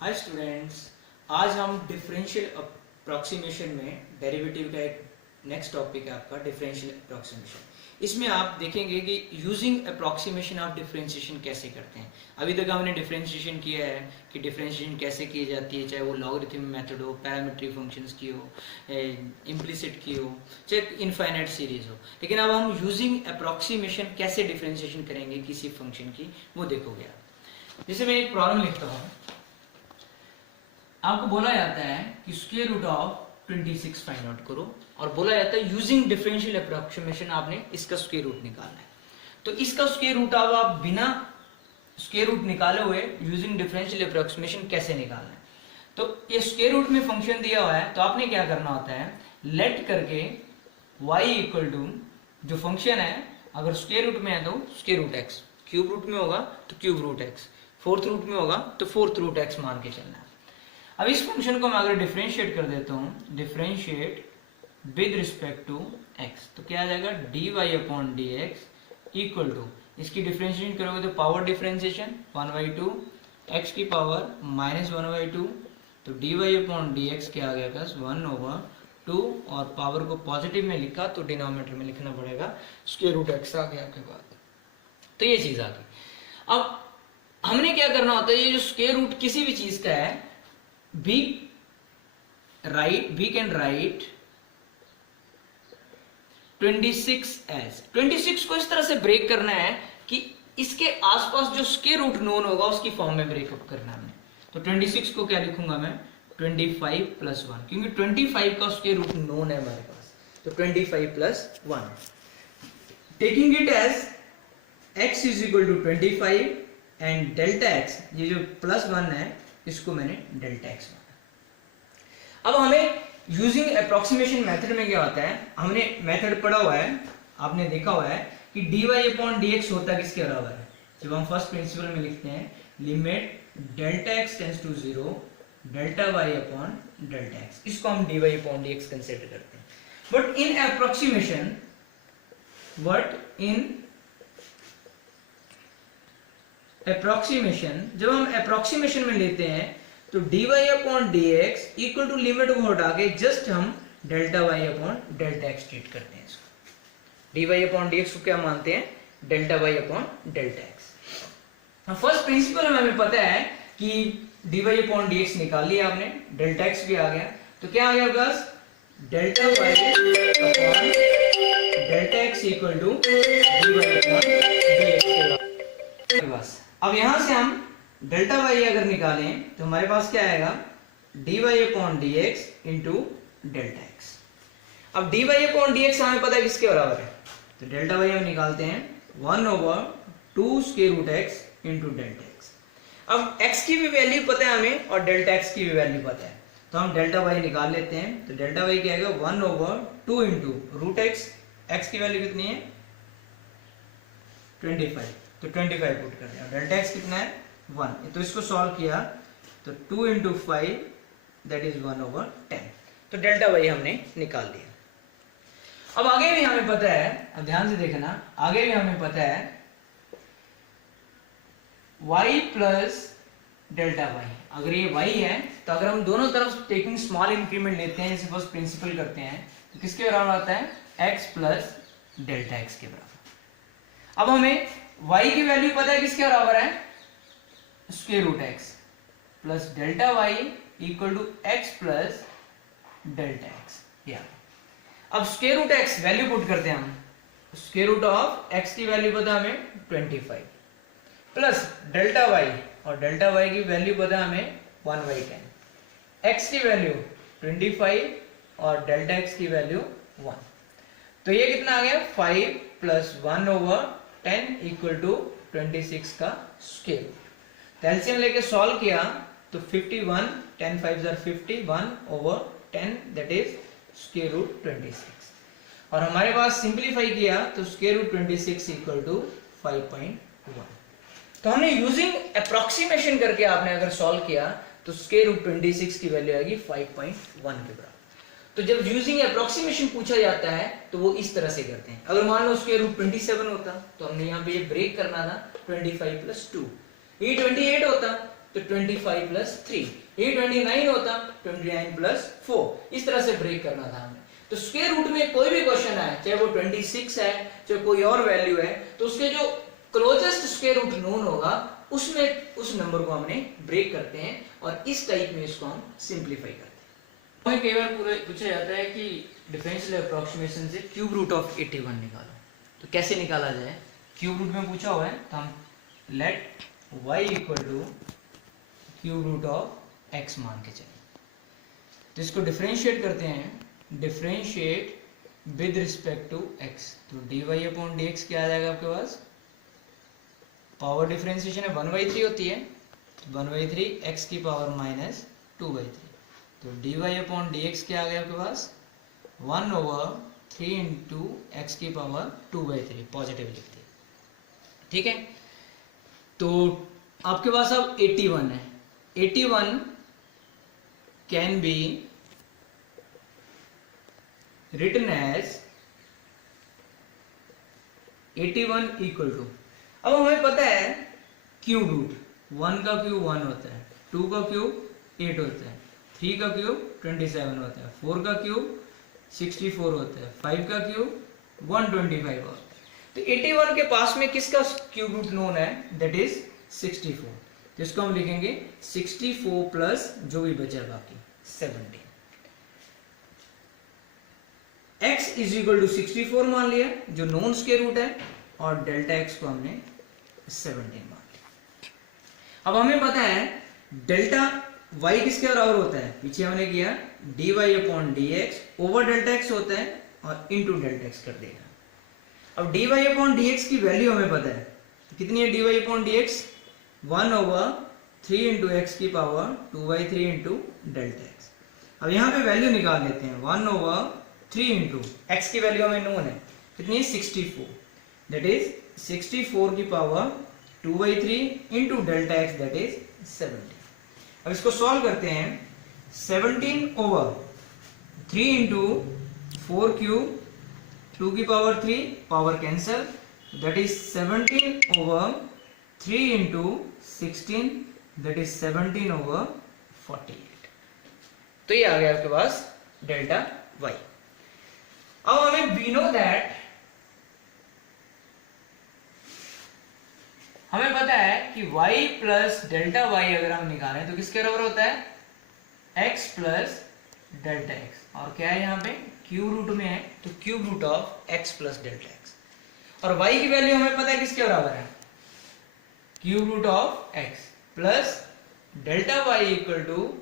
Hi students, आज हम differential approximation में डेरिवेटिव का एक नेक्स्ट टॉपिक है आपका डिफरेंशियल अप्रोक्सीमेशन। इसमें आप देखेंगे कि यूजिंग अप्रोक्सीमेशन आप डिफरेंशिएशन कैसे करते हैं। अभी तक हमने डिफरेंशिएशन किया है कि डिफरेंशिएशन कैसे की जाती है, चाहे वो लॉगरिथम मेथड हो, पैरामीट्रिक फंक्शंस की हो, इम्प्लिसिट की हो, चाहे इनफाइनाइट सीरीज हो। लेकिन अब हम यूजिंग अप्रोक्सीमेशन कैसे डिफरेंशिएशन करेंगे किसी फंक्शन की, वो देखोगे आप। जैसे मैं एक प्रॉब्लम लिखता हूँ, आपको बोला जाता है कि square root of 26 find out करो और बोला जाता है यूजिंग डिफरेंशियल अप्रोक्सीमेशन आपने इसका स्क्वायर रूट निकालना है। तो इसका स्क्वायर रूट अब आप बिना स्क्वायर रूट निकाले हुए यूजिंग डिफरेंशियल अप्रोक्सीमेशन कैसे निकालना है। तो ये स्क्वायर रूट में फंक्शन दिया हुआ है, तो आपने क्या करना होता है, लेट करके y इक्वल टू जो फंक्शन है अगर स्क्वायर रूट में है तो square root X, cube root में होगा तो cube root X, fourth root में होगा तो फोर्थ रूट एक्स मान के चलना है। अब इस फंक्शन को मैं अगर डिफरेंशिएट कर देता हूँ, differentiate with respect to x, तो क्या आ जाएगा dy upon D X equal to, इसकी डिफरेंशिएशन करोगे तो पावर डिफरेंशिएशन 1/2 x की पावर -1/2, तो dy अपॉन डी एक्स क्या आ गया 1/2, और पावर को पॉजिटिव में लिखा तो डिनोमिनेटर में लिखना पड़ेगा स्क्वायर रूट x आ गया के बाद। तो ये चीज आ गई। अब हमने क्या करना होता है, ये जो स्क्वायर रूट किसी भी चीज का है, we can write 26 as 26 को इस तरह से ब्रेक करना है कि इसके आसपास जो स्क्वायर रूट नोन होगा उसकी फॉर्म में ब्रेकअप करना है हमें। तो 26 को क्या लिखूंगा मैं 25 प्लस 1, क्योंकि 25 का स्क्वायर रूट नोन है हमारे पास, तो 25 plus 1 taking it as x is equal to 25 and delta x, ये जो प्लस 1 है इसको मैंने डेल्टा एक्स माना। अब हमें यूजिंग अप्रोक्सीमेशन मेथड में क्या होता है, हमने मेथड पढ़ा हुआ है, आपने देखा हुआ है कि dy अपॉन डी एक्स होता किसके बराबर है। जब हम फर्स्ट प्रिंसिपल में लिखते हैं limit delta X tends to 0 delta y upon delta X, इसको हम dy upon D X consider करते हैं। बट इन अप्रोक्सीमेशन, अप्रोक्सीमेशन जब हम अप्रोक्सीमेशन में लेते हैं तो dy upon D X equal to limit को हटा के जस्ट हम delta y upon delta X treat करते हैं। इसको dy अपॉन डी एक्स को क्या मानते हैं, delta y upon delta x. First principle में हमें पता है कि dy अपॉन डी एक्स निकाल लिया आपने, डेल्टा एक्स भी आ गया, तो क्या आ गया plus delta y upon delta X equal to dy upon D X. बस अब यहां से हम डेल्टा y अगर निकालें तो हमारे पास क्या आएगा dy upon D x into delta x. अब dy अपॉन डी एक्स हमें पता है किसके बराबर है, तो डेल्टा y हम निकालते हैं 1/2 square root X into delta x. अब x की भी वैल्यू पता है हमें और डेल्टा x की भी वैल्यू पता है, तो हम डेल्टा y निकाल लेते हैं। तो डेल्टा y क्या आएगा 1/2 इंटू रूट एक्स, x की वैल्यू कितनी है 25, तो 25 पुट कर दिया, डेल्टा एक्स कितना है 1, तो इसको सॉल्व किया तो 2 इंटू 5 दैट इज 1/10, तो डेल्टा वाई हमने निकाल दिया। अब आगे भी हमें पता है, अब ध्यान से देखना, आगे भी हमें पता है y प्लस डेल्टा वाई, अगर ये y है तो अगर हम दोनों तरफ टेकिंग स्मॉल इंक्रीमेंट लेते हैं, जैसे फर्स्ट प्रिंसिपल करते हैं, तो किसके बराबर आता है x प्लस डेल्टा एक्स के बराबर। अब हमें y की वैल्यू पता है किसके बराबर है, square root x plus delta y equal to x plus delta X. या अब square root x value put करते हैं हम, स्क्वायर रूट ऑफ x की वैल्यू पता हमें 25 प्लस डेल्टा y, और डेल्टा y की वैल्यू पता हमें 1/10, x की वैल्यू 25 और डेल्टा x की वैल्यू 1, तो ये कितना आ गया 5 प्लस 1/10 इक्वल टू 26 का स्क्वायर रूट। तो एलसीएम लेके सॉल्व किया तो 51, 10 5 are 51/10 that is square root 26, और हमारे पास सिंपलीफाई किया तो स्क्वायर रूट 26 इक्वल टू 5.1। तो हमने यूजिंग अप्रोक्सीमेशन करके आपने अगर सॉल्व किया तो स्क्वायर रूट 26 की वैल्यू आएगी 5.1 के बराबर। तो जब यूजिंग अप्रोक्सीमेशन पूछा जाता है तो वो इस तरह से करते हैं। अगर मान लो स्क्वायर रूट 27 होता तो हमने यहाँ पे ये ब्रेक करना था 25 प्लस 2, ये 28 होता तो 25 प्लस 3, ये 29 होता, 29 प्लस 4, इस तरह से ब्रेक करना था हमें। तो स्क्वायर रूट में कोई भी क्वेश्चन आए, चाहे वो 26 है, चाहे कोई और वैल्यू है, तो उसके जो क्लोजेस्ट स्क्वायर रूट नोन होगा उसमें उस नंबर को हमने ब्रेक करते हैं और इस टाइप में इसको हम सिंप्लीफाई करते हैं। हमें कई बार पूछा जाता है कि डिफरेंशियल अप्रोक्सीमेशन से क्यूब रूट ऑफ 81 निकालो, तो कैसे निकाला जाए? क्यूब रूट में पूछा हुआ है तो हम let y equal to cube root of x मान के चलें, तो इसको डिफरेंशिएट करते हैं, differentiate with respect to x, तो dy अपॉन dx क्या आ जाएगा आपके पास? पावर डिफरेंशिएशन है 1/3 होती है, 1/3 x की पावर माइनस 2/3, तो dy अपॉन dx क्या आ गया आपके पास? 1/3 इंटू एक्स की पावर 2/3, पॉजिटिव लिखते हैं, ठीक है। तो आपके पास अब 81 है, 81 can be written as 81 equal to, अब हमें पता है क्यूब रूट, 1 का क्यूब 1 होता है, 2 का क्यूब 8 होता है, 3 का क्यूब 27 होता है, 4 का क्यूब 64 होता है, 5 का क्यूब 125 होता है। तो 81 के पास में किसका क्यूब रूट नोन है? दैट इज 64, तो इसको हम लिखेंगे 64 प्लस जो भी बचा बाकी 17, x इज इक्वल टू 64 मान लिया जो नॉन स्क्वायर रूट है, और डेल्टा x को हमने 17 मान लिया। अब हमें पता है डेल्टा y किसके बराबर होता है? पीछे हमने किया dy upon dx over delta x होता है और इनटू डेल्टा x कर देगा। अब dy अपॉन dx की वैल्यू हमें पता है, तो कितनी है dy upon dx? 1/3 into x की पावर 2/3 इंटू डेल्टा x। अब यहाँ पे वैल्यू निकाल लेते हैं, 1/3 इंटू एक्स की वैल्यू हमें नोन है, कितनी है? 64, दैट इज 64 की power 2/3 into delta x, that is 17। अब इसको सॉल्व करते हैं, 17/3 इंटू 4 क्यूब 2 की power 3, power cancel, that is 17/3 into 16, that is 17/48। तो ये आ गया आपके पास डेल्टा y। अब हमें वी नो दैट, हमें पता है कि y प्लस डेल्टा y अगर हम निकालें तो किसके बराबर होता है? x प्लस डेल्टा x, और क्या है यहाँ पे? क्यूब रूट में है, तो cube root of x plus delta x, और y की वैल्यू हमें पता है किसके बराबर है? Cube root of x plus delta y equal to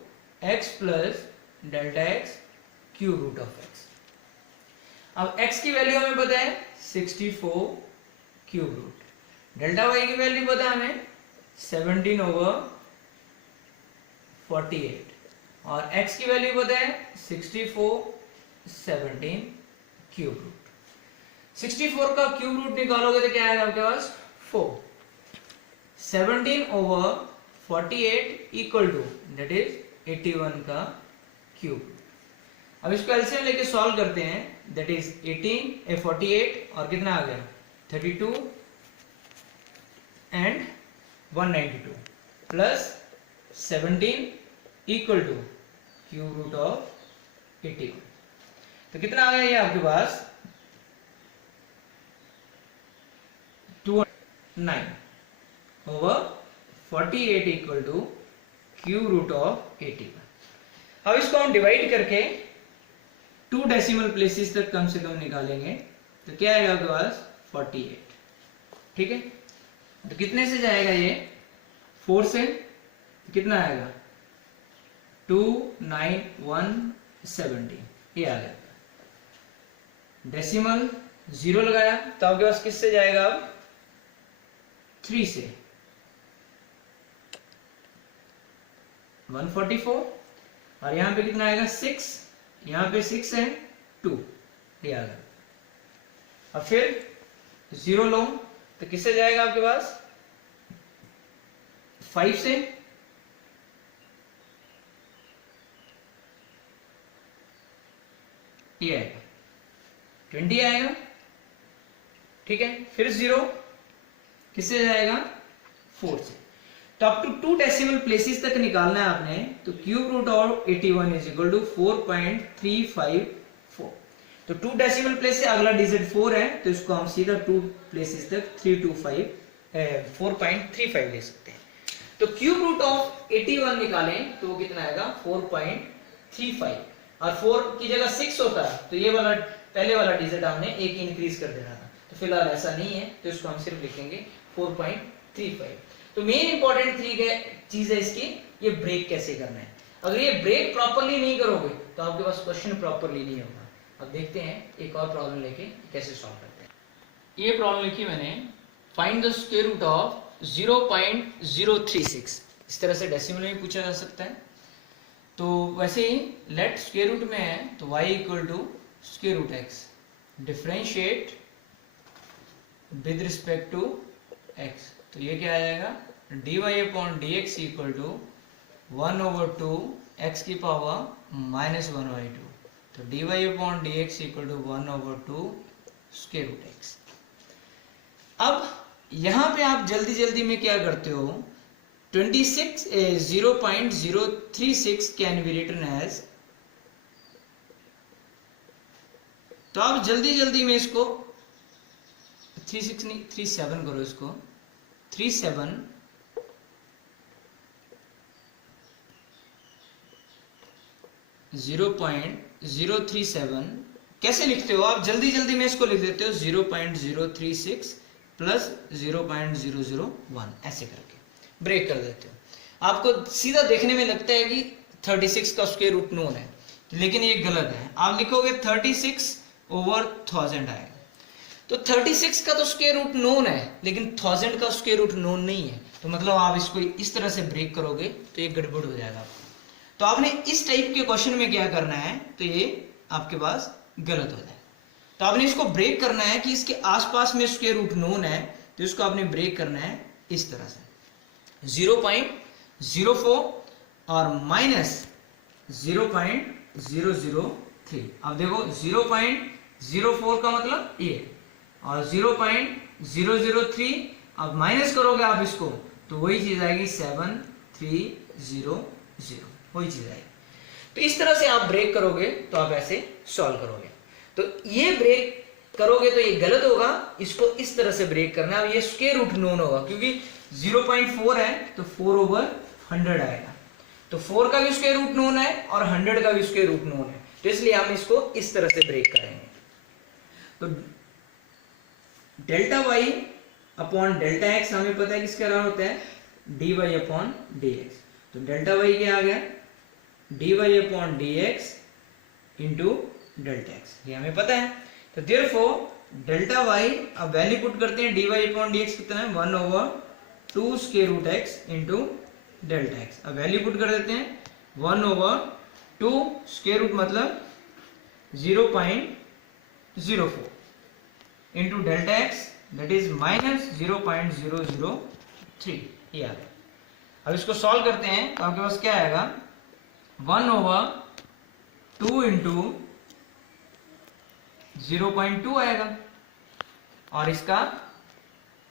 x plus delta x cube root of x। अब x की वैल्यू हमें पता है 64 क्यूब रूट, डेल्टा y की वैल्यू पता है हमें 17/48, और x की वैल्यू पता है 64/17 क्यूब रूट। 64 का क्यूब रूट निकालोगे तो क्या आएगा आपके पास? 4। 17/48 इक्वल टू दैट इज 81 का क्यूब। अब इसको एलसीएम लेके सॉल्व करते हैं, दैट इज 48 और कितना आ गया? 32 and 192 plus 17 equal to cube root of 81, तो कितना आ गया ये आपके पास? 209/48 equal to cube root of 81। अब इसको हम डिवाइड करके 2 डेसिमल प्लेसेस तक कम से कम निकालेंगे, तो क्या आएगा आपके पास? 48, ठीक है। तो कितने से जाएगा ये? 4 से, तो कितना आएगा? 29170, ये आ गया। डेसिमल 0 लगाया तो आपके पास किससे जाएगा? अब 3 से 144, और यहां पे कितना आएगा? 6, यहां पे 6 है 2, ये आ गया। अब फिर 0 लो तो किससे जाएगा आपके पास? 5 से, ये आएगा 20 आएगा, ठीक है। फिर 0 किससे जाएगा? 4 से। तो अप टू 2 डेसिमल प्लेसेस तक निकालना है आपने, तो cube root of 81 is equal to 4.354। तो 2 डेसिमल प्लेस से अगला डिजिट 4 है, तो इसको हम सीधा 2 प्लेसेस तक 4.35 ले सकते हैं। तो क्यूब रूट ऑफ 81 निकालें तो वो कितना आएगा 4.35, और 4 की जगह 6 होता है तो ये वाला पहले वाला डिजिट हमने एक इंक्रीज कर देना था, तो फिलहाल ऐसा नहीं है, तो इसको हम सिर्फ लिखेंगे 4.35। तो मेन इंपॉर्टेंट चीज है इसकी, ये ब्रेक कैसे करना है। अगर ये ब्रेक प्रॉपरली नहीं करोगे तो आपके पास क्वेश्चन प्रॉपरली नहीं होगा। अब देखते हैं एक और प्रॉब्लम लेके कैसे सॉल्व करते हैं। ये प्रॉब्लम लिखी मैंने, find the square root of 0.036। इस तरह से डेसिमल में पूछा जा सकता है। तो वैसे ही लेट स्क्वायर रूट में है तो y equal to square root x, differentiate with respect to x, तो ये क्या आ जाएगा dy upon dx equal to 1/2 x की पावर -1/2, तो dy upon dx equal to 1/2 square root x। अब यहां पे आप जल्दी जल्दी में क्या करते हो, 0.036 कैन बी रिटन एज, तो आप जल्दी जल्दी में इसको 36 नहीं 37 करो, इसको 37 0.037 कैसे लिखते हो आप, जल्दी जल्दी में इसको लिख देते हो 0.036 प्लस 0.001 ऐसे करके ब्रेक कर देते हो। आपको सीधा देखने में लगता है कि 36 का स्क्वायर रूट नोन है, लेकिन ये गलत है। आप लिखोगे 36/1000 आएगा, तो 36 का तो स्क्वायर रूट नोन है, लेकिन 1000 का स्क्वायर रूट नोन नहीं है, तो मतलब आप इसको इस तरह से ब्रेक करोगे तो ये गड़बड़ हो जाएगा। तो आपने इस टाइप के क्वेश्चन में क्या करना है, तो ये आपके पास गलत हो जाए। तो आपने इसको ब्रेक करना है कि इसके आसपास में स्क्वायर रूट नोन है, तो इसको आपने ब्रेक करना है इस तरह से 0.04 और -0.003। अब देखो 0.04 का मतलब ये, और 0.003 अब माइनस करोगे आप इसको तो वही चीज आएगी 7300, वही चीज आएगी। तो इस तरह से आप ब्रेक करोगे तो आप ऐसे सॉल्व करोगे। तो ये ब्रेक करोगे तो ये गलत होगा, इसको इस तरह से ब्रेक करना है। ये स्क्वायर रूट नोन होगा, क्योंकि 0.4 है तो 4/100 आएगा, तो 4 का भी स्क्वायर रूट नोन है और 100 का भी स्क्वायर रूट नोन है, तो इसलिए हम इसको इस तरह से ब्रेक करेंगे। तो delta y upon delta x हमें पता है किसका बराबर होता है, dy अपॉन dx। तो डेल्टा वाई क्या आ गया, dy upon dx into delta x, ये हमें पता है। तो देयरफॉर डेल्टा वाई, अब वैल्यू पुट करते हैं, dy अपॉन dx कितना है 1/2 square root x into delta x. अब वैल्यू पुट कर देते हैं 1/2 स्क्वायर रूट मतलब 0.04 into delta x that is -0.003, ये आ गया। अब इसको सॉल्व करते हैं तो आपके पास क्या आएगा 1/2 इंटू 0.2 आएगा, और इसका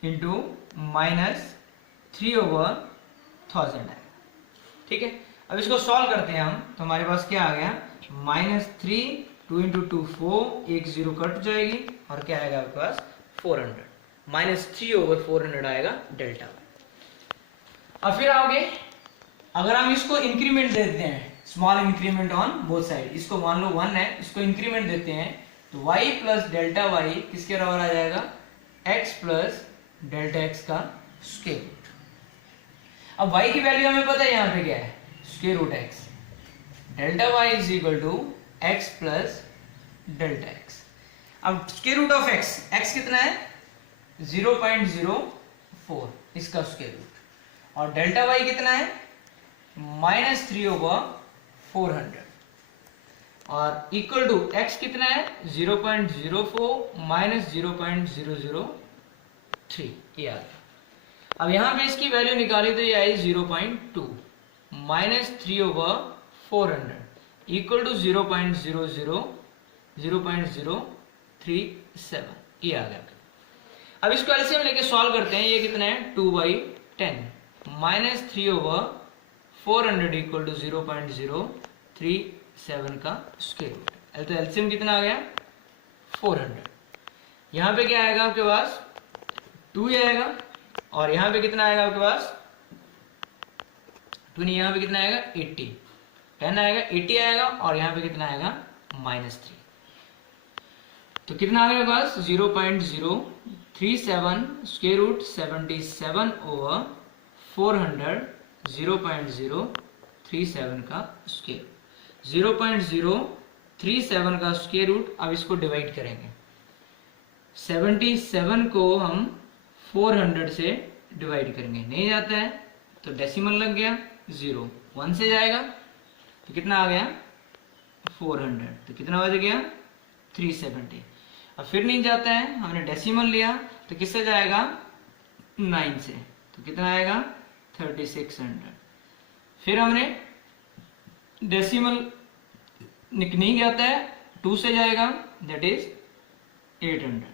इंटू -3/1000 आएगा। ठीक है, अब इसको सॉल्व करते हैं हम, तो हमारे पास क्या आ गया -3, 2 इंटू 2 4, एक 0 कट जाएगी, और क्या आएगा आपके पास 400, -3/400 आएगा डेल्टा। अब फिर आओगे, अगर हम इसको इंक्रीमेंट देते हैं, small increment on both side, इसको मान लो 1 है, इसको इंक्रीमेंट देते हैं, तो y प्लस डेल्टा वाई किसके बराबर आ जाएगा, x प्लस डेल्टा x का स्क्वायर रूट। अब y की वैल्यू हमें पता है यहाँ पे क्या है, square root x, delta y is equal to x plus delta x। अब स्क्वायर रूट ऑफ x कितना है 0.04, इसका स्क्वायर रूट, और डेल्टा y कितना है -3/400, और इक्वल टू x कितना है 0.04 -0.003, ये आ गया। अब यहां पे इसकी वैल्यू निकाली तो ये आई 0.2 -3/400 इक्वल टू 0.037, ये आ गया। अब इसको एलसीएम लेके सॉल्व करते हैं, ये कितना है 2/10 -3/400 इक्वल टू 0.037 का स्क्वायर रूट। तो एलसीएम कितना आ गया 400। यहाँ पे क्या आएगा आपके पास 2 ही आएगा, और यहाँ पे कितना आएगा आपके पास 2 नहीं, यहाँ पे कितना आएगा 80, 10 आएगा 80 आएगा, और यहाँ पे कितना आएगा -3। तो कितना आ गया आपके पास 0.037 स्क्वायर रूट 77/400 0.037 का स्क्वायर। 0.037 का स्क्वायर रूट, अब इसको डिवाइड करेंगे। 77 को हम 400 से डिवाइड करेंगे, नहीं जाता है तो डेसिमल लग गया, 0 1 से जाएगा तो कितना आ गया 400, तो कितना बच गया 370। अब फिर नहीं जाता है, हमने डेसिमल लिया तो किससे जाएगा 9 से, तो कितना आएगा 3600। फिर हमने डेसिमल नहीं जाता है, 2 से जाएगा, दैट इज 800।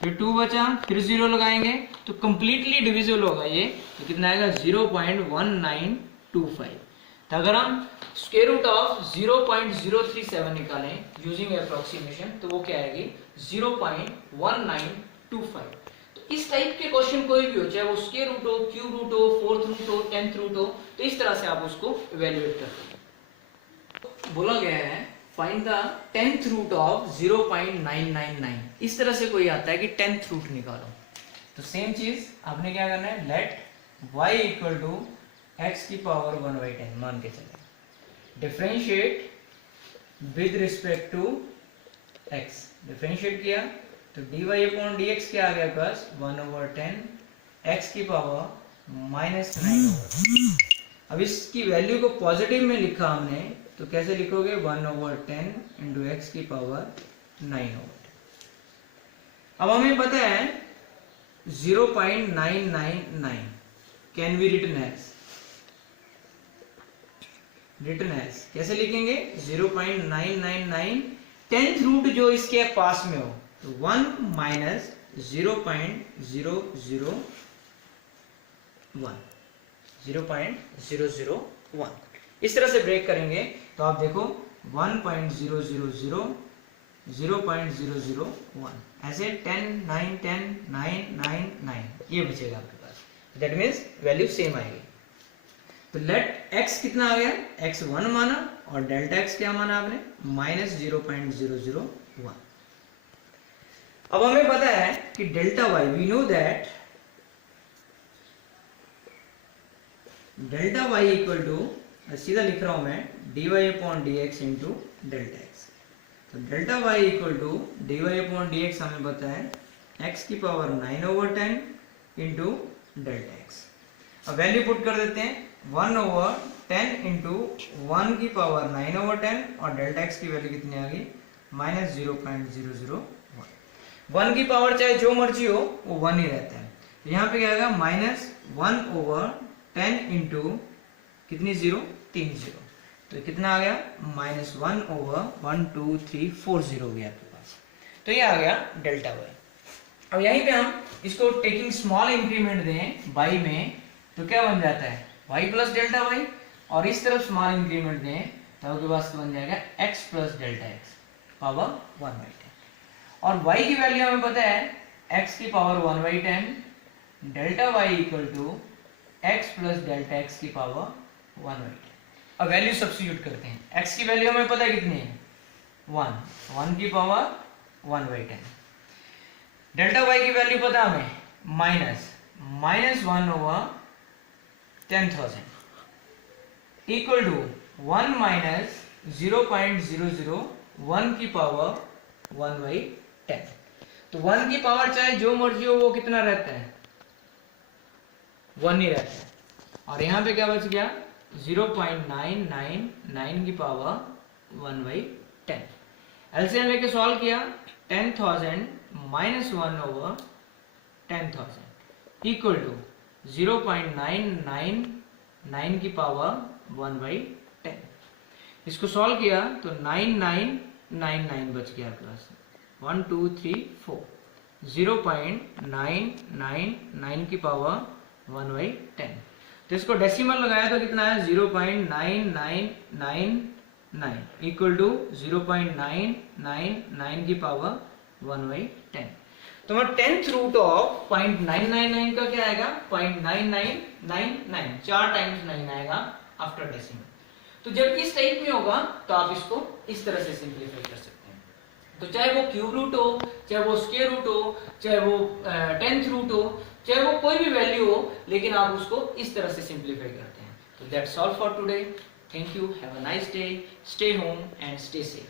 फिर 2 बचा, फिर 0 लगाएंगे तो कंप्लीटली डिविजिबल होगा ये, तो कितना आएगा 0.1925। तो अगर हम स्क्वायर रूट ऑफ 0.037 निकालें यूजिंग अप्रोक्सीमेशन, तो वो क्या आएगी 0.1925। तो इस टाइप के क्वेश्चन कोई भी हो, चाहे वो स्क्वायर रूट हो, क्यूब रूट हो, 4th रूट हो, 10th रूट हो, तो इस तरह से आप उसको इवेल्युएट करते हैं। बोला गया है find the 10th root of 0.999। इस तरह से कोई आता है कि 10th रूट निकालो, तो सेम चीज आपने क्या करना है, let y equal to x की पावर 1/10 मान के चले, differentiate with respect to x, differentiate किया तो dy/dx क्या आ गया पास 1/10 x की पावर -9। अब इसकी वैल्यू को पॉजिटिव में लिखा हमने, तो कैसे लिखोगे 1/10 इंटू एक्स की पावर 9/10। अब हमें पता है 0.999 कैन बी रिटन एज कैसे लिखेंगे 0.999 10th रूट जो इसके पास में हो, तो 1 माइनस 0.001 इस तरह से ब्रेक करेंगे तो आप देखो 1.000 0.001 ऐसे 10 9 10 9 9 9 ये बचेगा आपके पास, दैट मीन्स वैल्यू सेम आएगी। तो लेट x कितना आ गया, x 1 माना और डेल्टा x क्या माना आपने -0.001। अब हमें पता है कि delta y, we know that delta y equal to, सीधा लिख रहा हूं मैं dy/dx इंटू डेल्टा x। तो delta y equal to dy/dx हमें पता है x की पावर 9/10 इंटू डेल्टा x। अब वैल्यू पुट कर देते हैं 1/10 इंटू 1 की पावर 9/10 और डेल्टा x की वैल्यू कितनी आ गई -0.001। 1 की पावर चाहे जो मर्जी हो वो 1 ही रहता है, तो यहाँ पे क्या आएगा -1/10 इंटू कितनी 0 3 0, तो कितना आ गया -1/12340 हो गया आपके पास। तो ये आ गया डेल्टा y। अब यहीं पे हम इसको टेकिंग स्मॉल इंक्रीमेंट दें y में, तो क्या बन जाता है y प्लस डेल्टा y, और इस तरफ स्मॉल इंक्रीमेंट दें तो आपके पास बन जाएगा x plus delta x power 1/10। और y की वैल्यू हमें पता है x की power 1/10 delta y equal to x plus delta x की पावर 1/10। अब वैल्यू सब्स्टिट्यूट करते हैं, x की वैल्यू हमें पता है कितनी है 1 की पावर 1/10, डेल्टा y की वैल्यू पता है हमें -1/10,000 इक्वल टू 1 माइनस 0.001 की पावर 1/10। तो 1 की पावर चाहे जो मर्जी हो वो कितना रहता है 1 ही रहता है, और यहाँ पे क्या बच गया 0.999 की पावर 1/10। एलसीएम लेके सॉल्व किया 10,000 माइनस 1/10,000 इक्वल टू 0.999 की पावर 1/10। इसको सॉल्व किया तो 9999 बच गया आपके पास 1 2 3 4 0.999 की पावर 1/10। तो इसको डेसिमल लगाया तो कितना है 0.9999 इक्वल टू 0.999 की पावर 1/10। तो मैं 10th रूट ऑफ 0.999 का क्या आएगा 0.9999, 4 टाइम्स 9 आएगा आफ्टर डेसिमल। तो जब इस टाइप में होगा तो आप इसको इस तरह से सिंप्लीफाई कर सकते हैं। तो चाहे वो क्यूब रूट हो, चाहे वो स्क्वायर रूट हो, चाहे वो 10th रूट हो, चाहे वो कोई भी वैल्यू हो, लेकिन आप उसको इस तरह से सिंप्लीफाई करते हैं। तो that's all for today. Thank you, have a nice day, stay home and stay safe.